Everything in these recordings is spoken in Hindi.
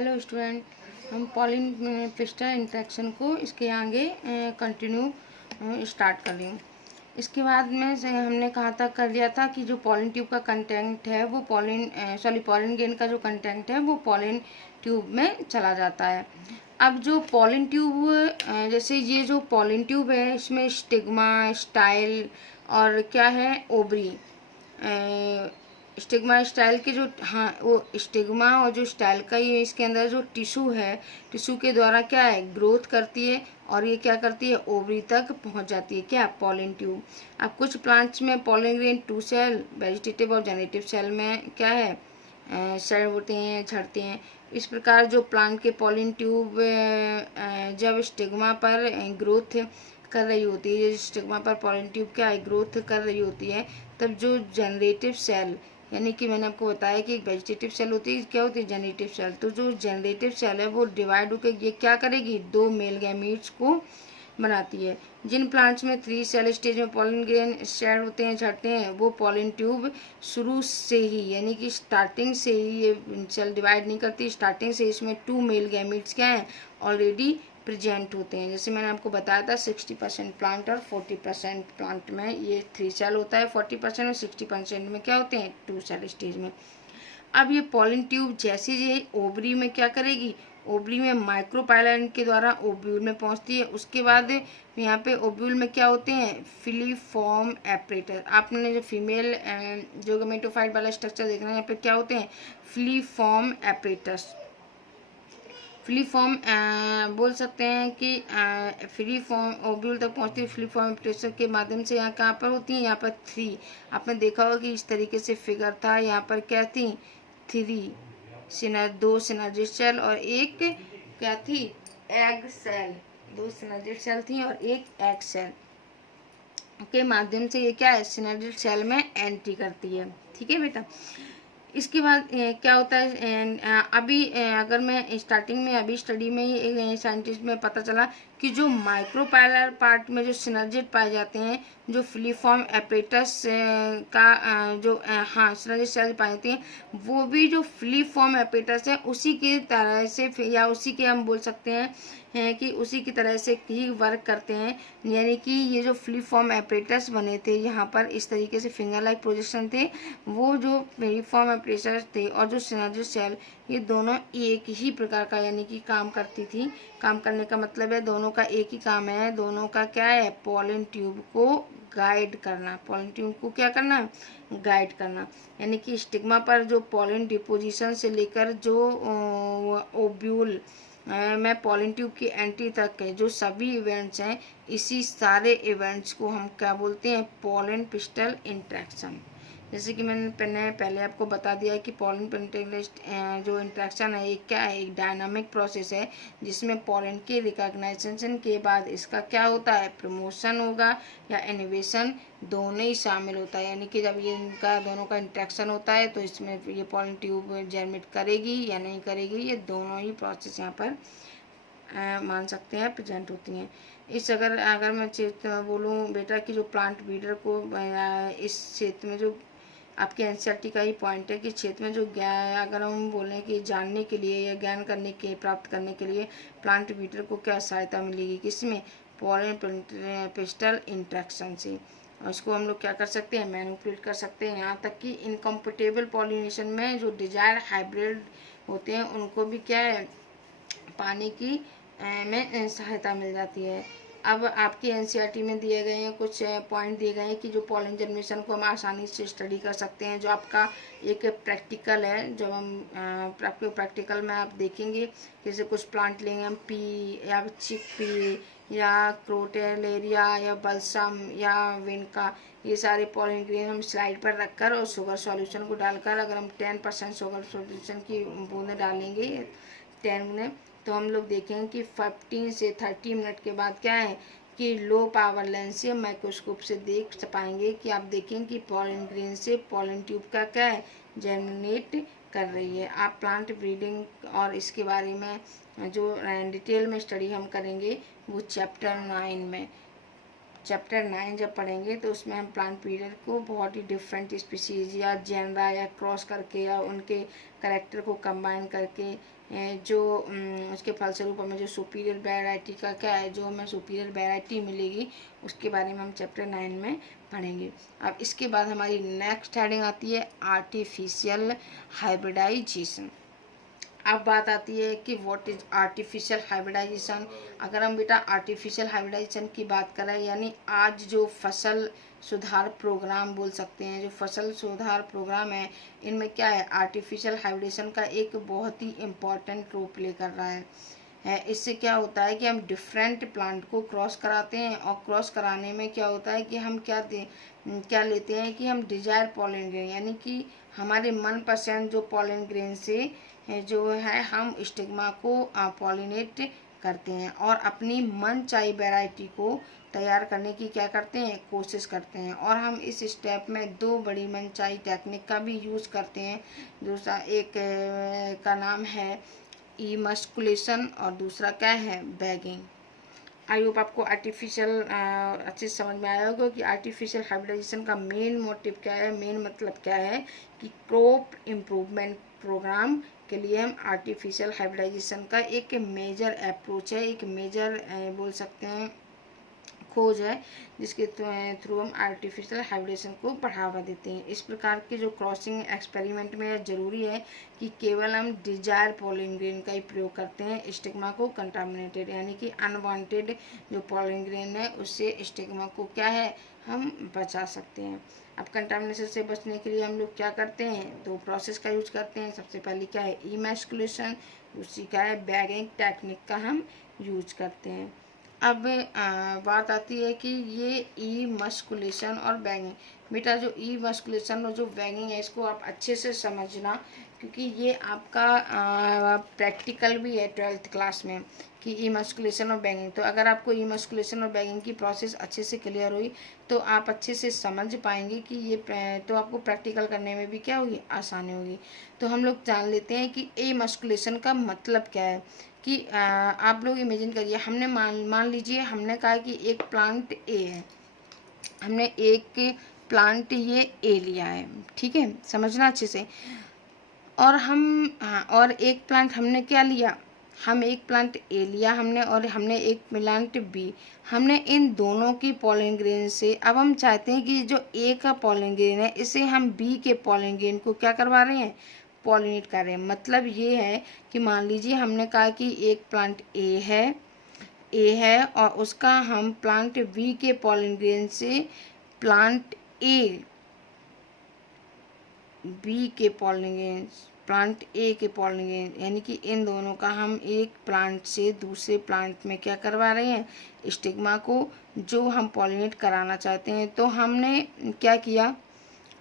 हेलो स्टूडेंट, हम पॉलिन पिस्टल इंट्रैक्शन को इसके आगे कंटिन्यू स्टार्ट कर रही हूँ। इसके बाद में से हमने कहाँ तक कर लिया था कि जो पॉलिन ट्यूब का कंटेंट है वो पॉलिन गेन का जो कंटेंट है वो पॉलिन ट्यूब में चला जाता है। अब जो पॉलिन ट्यूब जैसे ये जो पॉलिन ट्यूब है इसमें स्टिग्मा, स्टाइल और क्या है ओवरी। स्टिग्मा स्टाइल के जो वो स्टिग्मा और जो स्टाइल का ये इसके अंदर जो टिश्यू है, टिश्यू के द्वारा क्या है ग्रोथ करती है और ये क्या करती है ओवरी तक पहुंच जाती है क्या पॉलिन ट्यूब। अब कुछ प्लांट्स में पॉलिन ग्रेन 2 सेल, वेजिटेटिव और जेनेटिव सेल में क्या है सेल होते हैं, झड़ते हैं। इस प्रकार जो प्लांट के पॉलिन ट्यूब जब स्टिग्मा पर ग्रोथ कर रही होती है, स्टिग्मा पर पॉलिन ट्यूब क्या ग्रोथ कर रही होती है, तब जो जनरेटिव सेल यानी कि मैंने आपको बताया कि एक वेजिटेटिव सेल होती है, क्या होती है जनरेटिव सेल। तो जो जनरेटिव सेल है वो डिवाइड होकर ये क्या करेगी 2 मेल गैमीट्स को बनाती है। जिन प्लांट्स में 3 सेल स्टेज में पॉलिन ग्रेन स्टैंड होते हैं, झड़ते हैं, वो पॉलिन ट्यूब शुरू से ही यानी कि स्टार्टिंग से ही ये सेल डिवाइड नहीं करती, स्टार्टिंग से इसमें 2 मेल गैमीट्स क्या हैं ऑलरेडी प्रेजेंट होते हैं। जैसे मैंने आपको बताया था 60% प्लांट और 40% प्लांट में ये 3 सेल होता है 40% और 60% में क्या होते हैं 2 सेल स्टेज में। अब ये पॉलिन ट्यूब जैसे ये ओवरी में क्या करेगी, ओवरी में माइक्रोपाइलन के द्वारा ओव्यूल में पहुंचती है। उसके बाद यहाँ पे ओव्यूल में क्या होते हैं फिलीफॉर्म एपरेटस। आपने जो फीमेल जो गमेटोफाइट वाला स्ट्रक्चर देखना है यहाँ पे क्या होते हैं फिलीफॉर्म एपरेटस। फिलीफॉर्म बोल सकते हैं कि फिलीफॉर्म ओव्यूल तक पहुंचती है फिलीफॉर्म एपरेटस के माध्यम से। यहाँ कहाँ पर होती है, यहाँ पर 3 आपने देखा होगा कि इस तरीके से फिगर था। यहाँ पर क्या थी 2 सिनर्जिड सेल और एक क्या थी एग सेल। 2 सिनर्जिड सेल थी और एक एग सेल के माध्यम से ये क्या है सिनर्जिड सेल में एंट्री करती है। ठीक है बेटा। इसके बाद क्या होता है अभी अगर मैं स्टार्टिंग में अभी स्टडी में ही साइंटिस्ट में पता चला कि जो माइक्रोपाइलर पार्ट में जो सिनर्जिड पाए जाते हैं, जो फिलीफॉर्म एपरेटस का जो सिनर्जिड सेल पाए जाते हैं, वो भी जो फिलीफॉर्म एपरेटस है उसी की तरह से या उसी के हम बोल सकते हैं कि उसी की तरह से ही वर्क करते हैं। यानी कि ये जो फिलीफॉर्म एपरेटस बने थे यहाँ पर इस तरीके से फिंगर लाइक प्रोजेक्शन थे, वो जो फिलीफॉर्म एपरेटस थे और जो सिनर्जिड सेल ये दोनों एक ही प्रकार का यानी कि काम करती थी। काम करने का मतलब है दोनों का एक ही काम है, दोनों का क्या है पॉलिन ट्यूब को गाइड करना। पॉलिन ट्यूब को क्या करना गाइड करना। यानी कि स्टिग्मा पर जो पॉलिन डिपोजिशन से लेकर जो ओव्यूल में पॉलिन ट्यूब की एंट्री तक के जो सभी इवेंट्स हैं, इसी सारे इवेंट्स को हम क्या बोलते हैं पॉलिन पिस्टल इंट्रैक्शन। जैसे कि मैंने पहले आपको बता दिया है कि पॉलिन पिस्टल जो इंट्रैक्शन है एक क्या है एक डायनामिक प्रोसेस है, जिसमें पॉलिन के रिकॉग्नाइजेशन के बाद इसका क्या होता है प्रमोशन होगा या इनोवेशन दोनों ही शामिल होता है। यानी कि जब ये इनका दोनों का इंट्रैक्शन होता है तो इसमें ये पॉलिन ट्यूब जर्मिनेट करेगी या नहीं करेगी, ये दोनों ही प्रोसेस यहाँ पर मान सकते हैं प्रेजेंट होती हैं। इस अगर मैं क्षेत्र बोलूँ बेटा कि जो प्लांट ब्रीडर को इस क्षेत्र में जो आपके एनसीईआरटी का ही पॉइंट है कि क्षेत्र में जो अगर हम बोलें कि जानने के लिए या ज्ञान करने के प्राप्त करने के लिए प्लांट ब्रीडर को क्या सहायता मिलेगी किसमें पॉलिन पिस्टल इंट्रैक्शन से। और इसको हम लोग क्या कर सकते हैं मैनिपुलेट कर सकते हैं। यहाँ तक कि इनकम्पेटेबल पॉलिनेशन में जो डिजायर हाइब्रिड होते हैं उनको भी क्या है पाने की में सहायता मिल जाती है। अब आपकी एनसीईआरटी में दिए गए हैं कुछ पॉइंट दिए गए हैं कि जो पॉलिन जनरेशन को हम आसानी से स्टडी कर सकते हैं। जो आपका एक प्रैक्टिकल है, जब हम प्रैक्टिकल में आप देखेंगे जैसे कुछ प्लांट लेंगे हम पी या चिक पी या क्रोटेलेरिया या बल्सम या विनका, ये सारे पॉलिन ग्रेन हम स्लाइड पर रखकर और शुगर सॉल्यूशन को डालकर अगर हम 10% शुगर सॉल्यूशन की बूंदें डालेंगे 10 में, तो हम लोग देखेंगे कि 15 से 30 मिनट के बाद क्या है कि लो पावर लेंस से माइक्रोस्कोप से देख पाएंगे कि आप देखें कि पॉलिन ग्रेन से पॉलिन ट्यूब का क्या है जर्मिनेट कर रही है। आप प्लांट ब्रीडिंग और इसके बारे में जो डिटेल में स्टडी हम करेंगे वो चैप्टर 9 जब पढ़ेंगे तो उसमें हम प्लांट ब्रीडर को बहुत ही डिफरेंट स्पीसीज या जेनरा या क्रॉस करके या उनके करेक्टर को कंबाइन करके जो उसके फलस्वरूप हमें जो सुपीरियर वैरायटी का क्या है, जो हमें सुपीरियर वैरायटी मिलेगी उसके बारे में हम चैप्टर 9 में पढ़ेंगे। अब इसके बाद हमारी नेक्स्ट हेडिंग आती है आर्टिफिशियल हाइब्रिडाइजेशन। अब बात आती है कि व्हाट इज आर्टिफिशियल हाइब्रिडाइजेशन। अगर हम बेटा आर्टिफिशियल हाइब्रिडाइजेशन की बात करें, यानी आज जो फसल सुधार प्रोग्राम बोल सकते हैं, जो फसल सुधार प्रोग्राम है, इनमें क्या है, आर्टिफिशियल हाइब्रिडेशन का एक बहुत ही इम्पॉर्टेंट रोल प्ले कर रहा है। इससे क्या होता है कि हम डिफरेंट प्लांट को क्रॉस कराते हैं, और क्रॉस कराने में क्या होता है कि हम क्या लेते हैं कि हम डिजायर पॉलन ग्रेन, यानी कि हमारे मनपसंद जो पॉलन ग्रेन से जो है हम स्टिग्मा को पॉलिनेट करते हैं और अपनी मनचाही वैरायटी को तैयार करने की क्या करते हैं, कोशिश करते हैं। और हम इस स्टेप में दो बड़ी मनचाही टेक्निक का भी यूज़ करते हैं। दूसरा एक का नाम है इमस्कुलेशन और दूसरा क्या है, बैगिंग। आई होप आपको आर्टिफिशियल अच्छे से समझ में आया होगा कि आर्टिफिशियल हाइब्रिडाइजेशन का मेन मोटिव क्या है, मेन मतलब क्या है कि क्रॉप इम्प्रूवमेंट प्रोग्राम के लिए हम आर्टिफिशियल हाइब्रिडाइजेशन का एक मेजर अप्रोच है, एक मेजर बोल सकते हैं खोज है, जिसके थ्रू हम आर्टिफिशियल हाइब्रिडेशन को बढ़ावा देते हैं। इस प्रकार के जो क्रॉसिंग एक्सपेरिमेंट में ज़रूरी है कि केवल हम डिजायर पॉलन ग्रेन का ही प्रयोग करते हैं, स्टिग्मा को कंटामिनेटेड यानी कि अनवांटेड जो पॉलन ग्रेन है उससे स्टिग्मा को क्या है, हम बचा सकते हैं। अब कंटामिनेशन से बचने के लिए हम लोग क्या करते हैं, दो प्रोसेस का यूज करते हैं। सबसे पहले क्या है, इमैस्कुलेशन, दूसरी क्या है, बैगिंग टेक्निक का हम यूज करते हैं। अब बात आती है कि ये ई मस्कुलेशन और बैगिंग। बेटा जो ई मस्कुलेशन और जो बैगिंग है इसको आप अच्छे से समझना, क्योंकि ये आपका प्रैक्टिकल भी है 12th क्लास में कि ई मस्कुलेशन और बैगिंग। तो अगर आपको ई मस्कुलेशन और बैगिंग की प्रोसेस अच्छे से क्लियर हुई तो आप अच्छे से समझ पाएंगे कि ये तो आपको प्रैक्टिकल करने में भी क्या होगी, आसानी होगी। तो हम लोग जान लेते हैं कि ई मस्कुलेशन का मतलब क्या है। कि आप लोग इमेजिन करिए, हमने मान लीजिए हमने कहा कि एक प्लांट ए है, हमने एक प्लांट ये ए लिया है, ठीक है, समझना अच्छे से। और और एक प्लांट हमने क्या लिया, हम एक प्लांट ए लिया हमने, और हमने एक प्लांट बी। हमने इन दोनों की पॉलन ग्रेन से अब हम चाहते हैं कि जो ए का पॉलन ग्रेन है इसे हम बी के पॉलन ग्रेन को क्या करवा रहे हैं, पॉलिनेट कर रहे हैं। मतलब ये है कि मान लीजिए हमने कहा कि एक प्लांट ए है और उसका हम प्लांट बी के पॉलन ग्रेन से प्लांट ए बी के पॉलन ग्रेन, प्लांट ए के पॉलन ग्रेन, यानी कि इन दोनों का हम एक प्लांट से दूसरे प्लांट में क्या करवा रहे हैं, स्टिग्मा को जो हम पॉलिनेट कराना चाहते हैं। तो हमने क्या किया,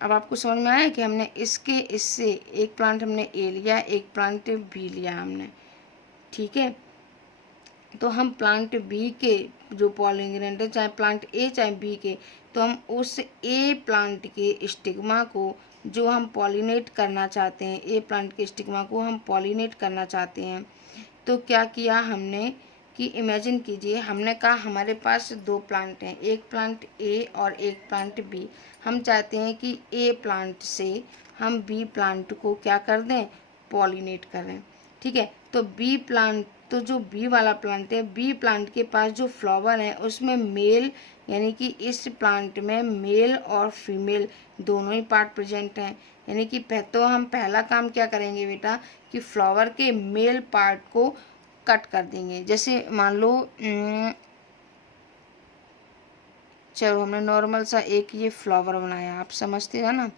अब आपको समझ में आया कि हमने इससे एक प्लांट हमने ए लिया, एक प्लांट बी लिया हमने, ठीक है। तो हम प्लांट बी के जो पॉलन ग्रेन है, चाहे प्लांट ए चाहे बी के, तो हम उस ए प्लांट के स्टिग्मा को जो हम पॉलिनेट करना चाहते हैं, ए प्लांट के स्टिग्मा को हम पॉलिनेट करना चाहते हैं। तो क्या किया हमने कि इमेजिन कीजिए, हमने कहा हमारे पास दो प्लांट हैं, एक प्लांट ए और एक प्लांट बी। हम चाहते हैं कि ए प्लांट से हम बी प्लांट को क्या कर दें, पॉलिनेट करें, ठीक है। तो बी प्लांट, तो जो बी वाला प्लांट है, बी प्लांट के पास जो फ्लावर है उसमें मेल, यानी कि इस प्लांट में मेल और फीमेल दोनों ही पार्ट प्रेजेंट हैं। यानी कि तो हम पहला काम क्या करेंगे बेटा कि फ्लावर के मेल पार्ट को कट कर देंगे। जैसे मान लो चलो हमने नॉर्मल सा एक ये फ्लावर बनाया, आप समझते हो ना,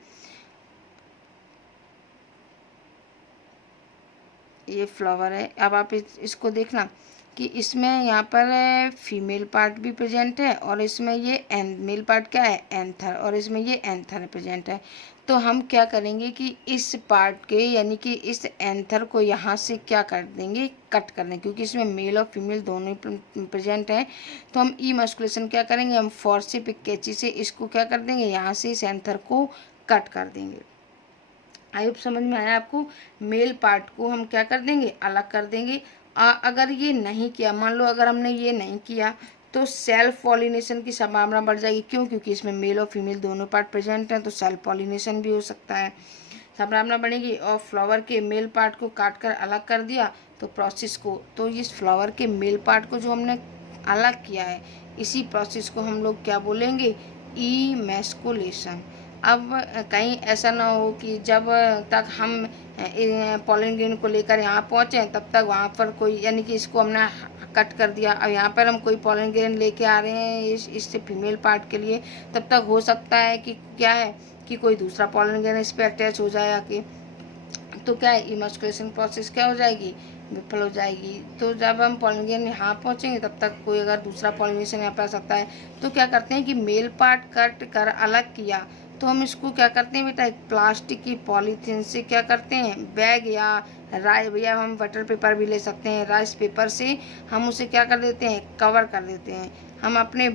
ये फ्लावर है। अब आप इसको देखना कि इसमें यहाँ पर फीमेल पार्ट भी प्रेजेंट है और इसमें ये मेल पार्ट क्या है, एंथर, और इसमें ये एंथर प्रेजेंट है। तो हम क्या करेंगे कि इस पार्ट के, यानी कि इस एंथर को यहाँ से क्या कर देंगे, कट कर देंगे, क्योंकि इसमें मेल और फीमेल दोनों ही प्रेजेंट हैं। तो हम ई मस्कुलेशन क्या करेंगे, हम फोर्सिप कैंची से इसको क्या कर देंगे, यहाँ से इस एंथर को कट कर देंगे। आई होप समझ में आया आपको। मेल पार्ट को हम क्या कर देंगे, अलग कर देंगे। अगर ये नहीं किया, मान लो अगर हमने ये नहीं किया तो सेल्फ पॉलिनेशन की संभावना बढ़ जाएगी। क्यों, क्योंकि इसमें मेल और फीमेल दोनों पार्ट प्रेजेंट हैं, तो सेल्फ पॉलिनेशन भी हो सकता है। संभावना बढ़ेगी। और फ्लावर के मेल पार्ट को काट कर अलग कर दिया तो प्रोसेस को, तो इस फ्लावर के मेल पार्ट को जो हमने अलग किया है, इसी प्रोसेस को हम लोग क्या बोलेंगे, इमैस्कुलेशन। अब कहीं ऐसा ना हो कि जब तक हम पॉलन ग्रेन को लेकर यहाँ पहुँचे तब तक वहाँ पर कोई, यानी कि इसको हमने कट कर दिया, अब यहाँ पर हम कोई पॉलन ग्रेन लेके आ रहे हैं इससे फीमेल पार्ट के लिए, तब तक हो सकता है कि क्या है कि कोई दूसरा पॉलन ग्रेन इस पर अटैच हो जाए आके, तो क्या है इमैस्कुलेशन प्रोसेस क्या हो जाएगी, विफल हो जाएगी। तो जब हम पॉलन ग्रेन यहाँ पहुँचेंगे तब तक कोई अगर दूसरा पॉलिनेशन यहाँ पर आ सकता है। तो क्या करते हैं कि मेल पार्ट कट कर अलग किया तो हम इसको क्या करते हैं बेटा, एक प्लास्टिक की पॉलीथीन से क्या करते हैं, बैग या भैया हम बटर पेपर भी ले सकते हैं, राइस पेपर से हम उसे क्या कर देते हैं, कवर कर देते हैं हम अपने।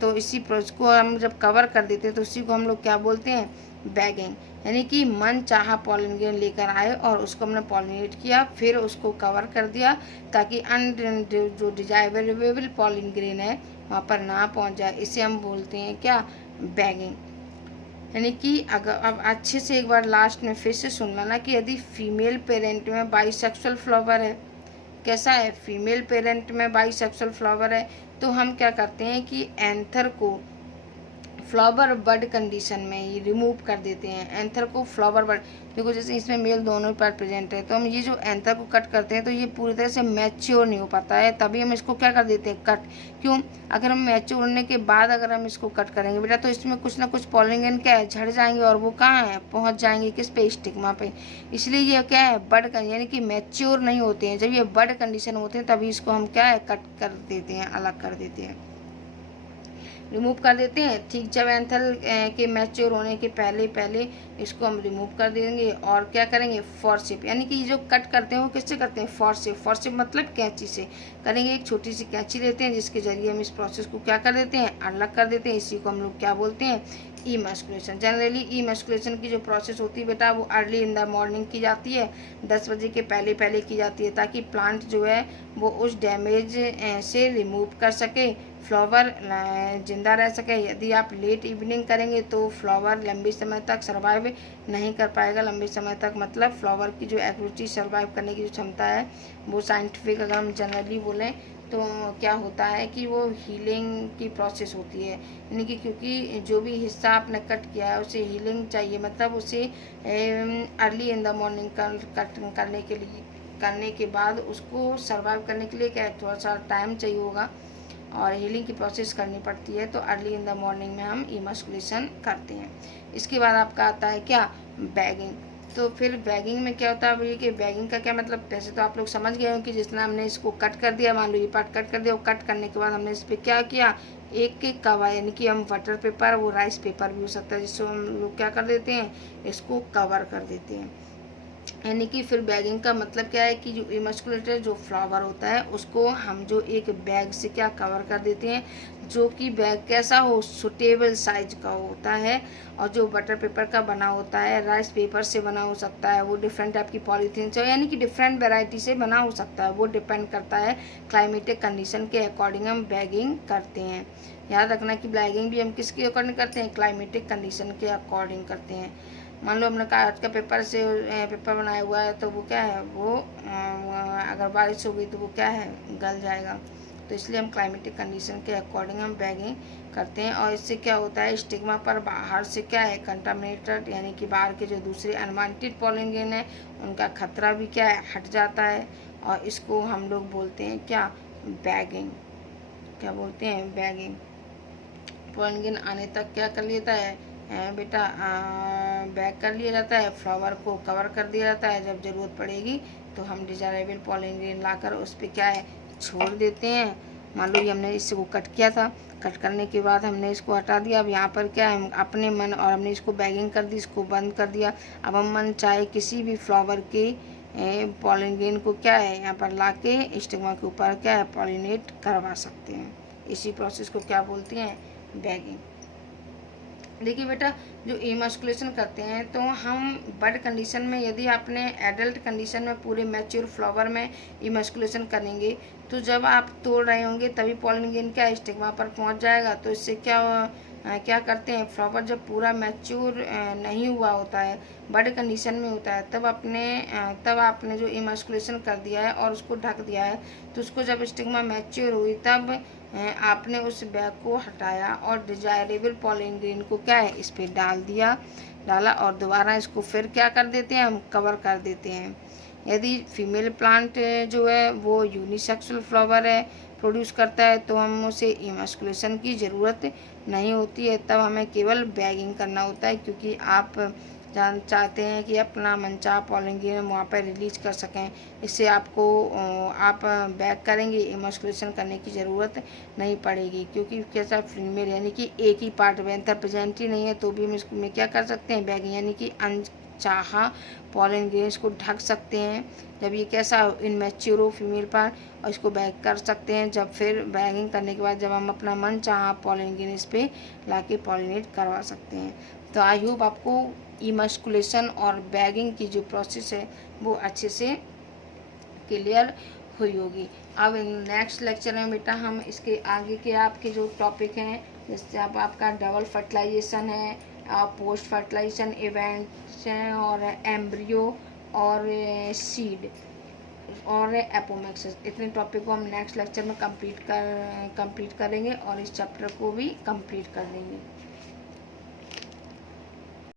तो इसी प्रोसेस को हम जब कवर कर देते हैं तो उसी को हम लोग क्या बोलते हैं, बैगिंग। यानी कि मन चाहा पॉलन ग्रेन लेकर आए और उसको हमने पॉलिनेट किया, फिर उसको कवर कर दिया ताकि जो डिजायरेबल पॉलन ग्रेन है वहाँ पर ना पहुँच जाए, इसे हम बोलते हैं क्या, बैगिंग। यानी कि अगर अब अच्छे से एक बार लास्ट में फिर से सुन लेना कि यदि फीमेल पेरेंट में बाइसेक्सुअल फ्लावर है, कैसा है, फीमेल पेरेंट में बाइसेक्सुअल फ्लावर है, तो हम क्या करते हैं कि एंथर को फ्लावर बड कंडीशन में ही रिमूव कर देते हैं। एंथर को फ्लावर बड, देखो जैसे इसमें मेल दोनों पार्ट प्रेजेंट है, तो हम ये जो एंथर को कट करते हैं तो ये पूरी तरह से मैच्योर नहीं हो पाता है, तभी हम इसको क्या कर देते हैं, कट। क्यों, अगर हम मैच्योर होने के बाद अगर हम इसको कट करेंगे बेटा तो इसमें कुछ ना कुछ पॉलन ग्रेन क्या है, झड़ जाएंगे और वो कहाँ है, पहुँच जाएंगे किस पे, स्टिग्मा पे। इसलिए ये क्या है, बड यानी कि मैच्योर नहीं होते हैं। जब ये बड कंडीशन होते हैं तभी इसको हम क्या है, कट कर देते हैं, अलग कर देते हैं, रिमूव कर देते हैं। ठीक जब एंथर के मैच्योर होने के पहले इसको हम रिमूव कर देंगे और क्या करेंगे, फॉरशिप, यानी कि जो कट करते हैं वो किससे करते हैं, फॉरशिप। फॉरशिप मतलब कैंची से करेंगे, एक छोटी सी कैंची लेते हैं जिसके जरिए हम इस प्रोसेस को क्या कर देते हैं, अलग कर देते हैं। इसी को हम लोग क्या बोलते हैं, इमैस्कुलेशन। जनरली इमैस्कुलेशन की जो प्रोसेस होती है बेटा वो अर्ली इन द मॉर्निंग की जाती है, 10 बजे के पहले की जाती है, ताकि प्लांट जो है वो उस डैमेज से रिमूव कर सके, फ्लावर जिंदा रह सके। यदि आप लेट इवनिंग करेंगे तो फ्लावर लंबे समय तक सर्वाइव नहीं कर पाएगा। लंबे समय तक मतलब फ्लावर की जो एक्टिविटी सर्वाइव करने की जो क्षमता है वो साइंटिफिक अगर हम जनरली बोलें तो क्या होता है कि वो हीलिंग की प्रोसेस होती है, यानी कि क्योंकि जो भी हिस्सा आपने कट किया है उसे हीलिंग चाहिए, मतलब उसे early in the morning cut करने के बाद उसको सर्वाइव करने के लिए क्या थोड़ा सा टाइम चाहिए होगा और हीलिंग की प्रोसेस करनी पड़ती है। तो अर्ली इन द मॉर्निंग में हम इमैस्कुलेशन करते हैं। इसके बाद आपका आता है क्या, बैगिंग। तो फिर बैगिंग में क्या होता है भैया कि बैगिंग का क्या मतलब, वैसे तो आप लोग समझ गए हो कि जिस तरह हमने इसको कट कर दिया, मान लो ये पार्ट कट कर दिया, और कट करने के बाद हमने इस पर क्या किया, एक कवर, यानी कि हम बटर पेपर, वो राइस पेपर भी हो सकता है जिसको हम लोग क्या कर देते हैं, इसको कवर कर देते हैं। यानी कि फिर बैगिंग का मतलब क्या है कि जो इमैस्कुलेटेड जो फ्लावर होता है उसको हम जो एक बैग से क्या कवर कर देते हैं, जो कि बैग कैसा हो, सुटेबल साइज का होता है, और जो बटर पेपर का बना होता है, राइस पेपर से बना हो सकता है, वो डिफरेंट टाइप की पॉलीथीन से, यानी कि डिफरेंट वेराइटी से बना हो सकता है, वो डिपेंड करता है क्लाइमेटिक कंडीशन के अकॉर्डिंग हम बैगिंग करते हैं। याद रखना कि बैगिंग भी हम किसके अकॉर्डिंग करते हैं, क्लाइमेटिक कंडीशन के अकॉर्डिंग करते हैं। मान लो हमने कागज का पेपर से पेपर बनाया हुआ है तो वो क्या है, वो अगर बारिश हो गई तो वो क्या है, गल जाएगा। तो इसलिए हम क्लाइमेटिक कंडीशन के अकॉर्डिंग हम बैगिंग करते हैं। और इससे क्या होता है, स्टिग्मा पर बाहर से क्या है, कंटामिनेटेड, यानी कि बाहर के जो दूसरे अनवांटेड पॉलन ग्रेन है उनका खतरा भी क्या है, हट जाता है। और इसको हम लोग बोलते हैं क्या, बैगिंग। क्या बोलते हैं, बैगिंग। पॉलन ग्रेन आने तक क्या कर लेता है बेटा, बैग कर लिया जाता है, फ्लावर को कवर कर दिया जाता है। जब ज़रूरत पड़ेगी तो हम डिजायरेबल पॉलन ग्रेन लाकर उस पर क्या है, छोड़ देते हैं। मान लो ये हमने इसको कट किया था, कट करने के बाद हमने इसको हटा दिया। अब यहाँ पर क्या है, अपने मन, और हमने इसको बैगिंग कर दी, इसको बंद कर दिया। अब हम मन चाहे किसी भी फ्लावर के पॉलन ग्रेन को क्या है, यहाँ पर ला के स्टिग्मा के ऊपर क्या है, पॉलिनेट करवा सकते हैं। इसी प्रोसेस को क्या बोलते हैं, बैगिंग। देखिए बेटा, जो इमैस्कुलेशन करते हैं तो हम बड कंडीशन में, यदि आपने एडल्ट कंडीशन में पूरे मैच्योर फ्लावर में इमैस्कुलेशन करेंगे तो जब आप तोड़ रहे होंगे तभी पॉलन ग्रेन क्या स्टिग्मा पर पहुंच जाएगा। तो इससे क्या क्या करते हैं, फ्लावर जब पूरा मैच्योर नहीं हुआ होता है, बड कंडीशन में होता है, तब आपने जो इमस्कुलेशन कर दिया है और उसको ढक दिया है, तो उसको जब स्टिग्मा मैच्योर हुई तब आपने उस बैग को हटाया और डिजायरेबल पॉलन ग्रेन को क्या है, इस पर डाला और दोबारा इसको फिर क्या कर देते हैं, हम कवर कर देते हैं। यदि फीमेल प्लांट जो है वो यूनिसेक्सुअल फ्लावर है प्रोड्यूस करता है, तो हम उसे इमस्कुलेशन की ज़रूरत नहीं होती है, तब हमें केवल बैगिंग करना होता है, क्योंकि आप चाहते हैं कि अपना मनचाहा पॉलन ग्रेन वहाँ पर रिलीज कर सकें। इससे आपको आप बैग करेंगे, इमस्कुलेशन करने की ज़रूरत नहीं पड़ेगी, क्योंकि कैसा फीमेल यानी कि एक ही पार्ट में एंथर प्रेजेंट ही नहीं है, तो भी हम इसमें क्या कर सकते हैं, बैगिंग यानी कि अनचाहा पॉलन ग्रेन्स को ढक सकते हैं। जब ये कैसा इनमेच्योर हो फीमेल पार्ट, और इसको बैग कर सकते हैं। जब फिर बैगिंग करने के बाद जब हम अपना मन चाहा पॉलन ग्रेन इस पर ला के पॉलिनेट करवा सकते हैं। तो आई होप आपको इमस्कुलेशन और बैगिंग की जो प्रोसेस है वो अच्छे से क्लियर हुई होगी। अब नेक्स्ट लेक्चर में बेटा हम इसके आगे के आपके जो टॉपिक हैं, जैसे अब आपका डबल फर्टिलाइजेशन है, पोस्ट फर्टिलाइजेशन इवेंट्स हैं, और एम्ब्रियो और सीड और एपोमेक्सिस, इतने टॉपिक को हम नेक्स्ट लेक्चर में कंप्लीट करेंगे और इस चैप्टर को भी कंप्लीट कर देंगे।